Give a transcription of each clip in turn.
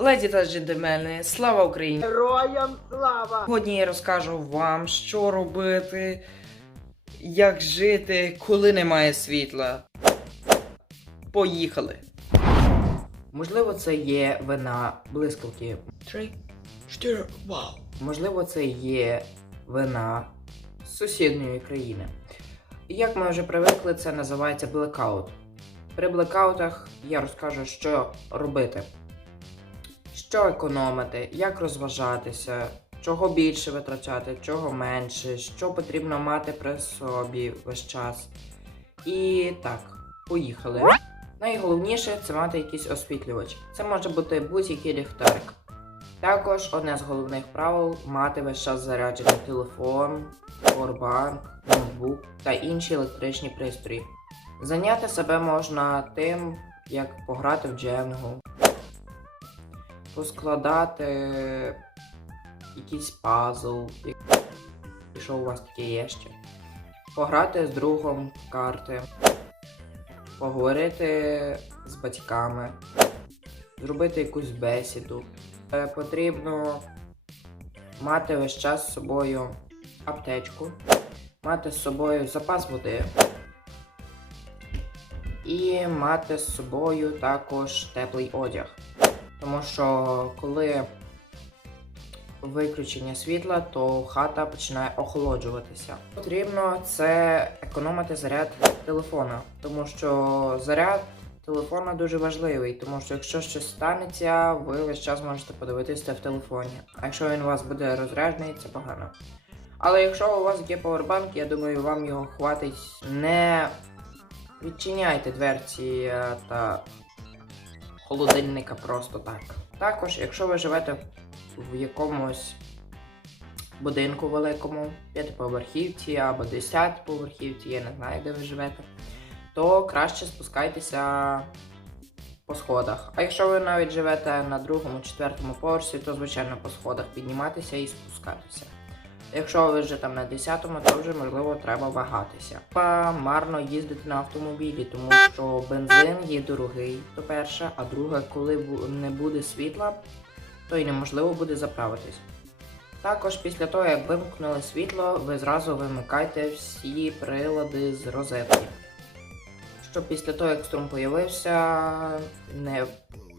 Леді та джентльмени, слава Україні! Героям слава! Сьогодні я розкажу вам, що робити, як жити, коли немає світла. Поїхали! Можливо, це є вина блискавки. Три, чотири, вау! Можливо, це є вина з сусідньої країни. Як ми вже привикли, це називається блекаут. При блекаутах я розкажу, що робити, що економити, як розважатися, чого більше витрачати, чого менше, що потрібно мати при собі весь час. І так, поїхали. Найголовніше це мати якийсь освітлювач. Це може бути будь-який ліхтарик. Також одне з головних правил мати весь час заряджений телефон, поwerbank, ноутбук та інші електричні пристрої. Зайняти себе можна тим, як пограти в джемгу, поскладати якийсь пазл, якщо у вас таке є ще, пограти з другом карти, поговорити з батьками, зробити якусь бесіду. Е, Потрібно мати весь час з собою аптечку, мати з собою запас води і мати з собою також теплий одяг. Тому що коли виключення світла, то хата починає охолоджуватися. Потрібно це економити заряд телефона, тому що заряд телефона дуже важливий, тому що якщо щось станеться, ви весь час можете подивитися в телефоні. А якщо він у вас буде розряджений, це погано. Але якщо у вас є поwerbank, я думаю, вам його хватить. Не відчиняйте дверці е, та холодильника просто так. Також, якщо ви живете в якомусь будинку великому, п'ятиповерхівці або десятиповерхівці, я не знаю, де ви живете, то краще спускайтеся по сходах. А якщо ви навіть живете на другому, четвертому поверсі, то звичайно по сходах підніматися і спускатися. Якщо ви вже там на 10-му, то вже можливо треба вагатися. Марно їздити на автомобілі, тому що бензин є дорогий, то перше, а друге, коли не буде світла, то й неможливо буде заправитись. Також після того, як вимкнули світло, ви зразу вимикайте всі прилади з розетки. Щоб після того, як струм появився, не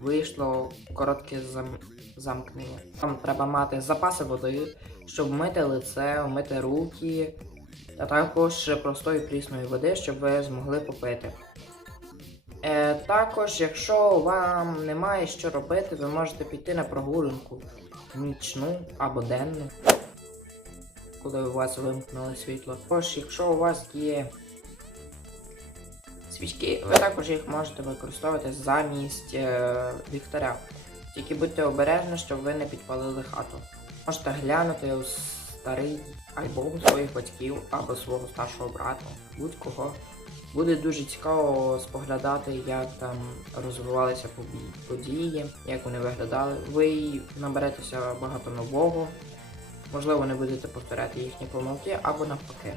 вийшло коротке зам... замкнення. Вам треба мати запаси води, щоб мити лице, мити руки, а також простої прісної води, щоб ви змогли попити. Е, також, якщо вам немає що робити, ви можете піти на прогулянку нічну або денну, коли у вас вимкнули світло. Також, якщо у вас є свічки, ви також їх можете використовувати замість е, ліхтаря. Тільки будьте обережні, щоб ви не підпалили хату. Можете глянути у старий альбом своїх батьків або свого старшого брата, будь-кого. Буде дуже цікаво споглядати, як там розвивалися події, як вони виглядали. Ви наберетеся багато нового, можливо, не будете повторяти їхні помилки або навпаки.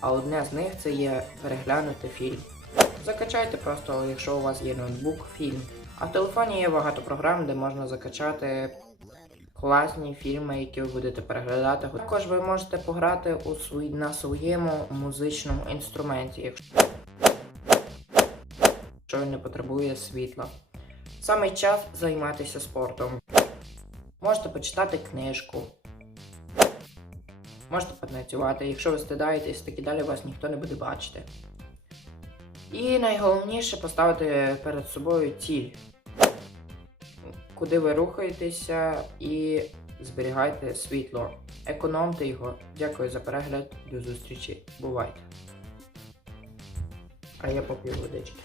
А одне з них це є переглянути фільм. Закачайте просто, якщо у вас є ноутбук, фільм. А в телефоні є багато програм, де можна закачати класні фільми, які ви будете переглядати. Також ви можете пограти у свій, на своєму музичному інструменті, якщо не потребує світла. Саме час займатися спортом. Можете почитати книжку. Можете потанцювати. Якщо ви стидаєтесь, так і далі вас ніхто не буде бачити. І найголовніше поставити перед собою ціль, куди ви рухаєтеся, і зберігайте світло. Економте його. Дякую за перегляд. До зустрічі. Бувайте. А я поп'ю водички.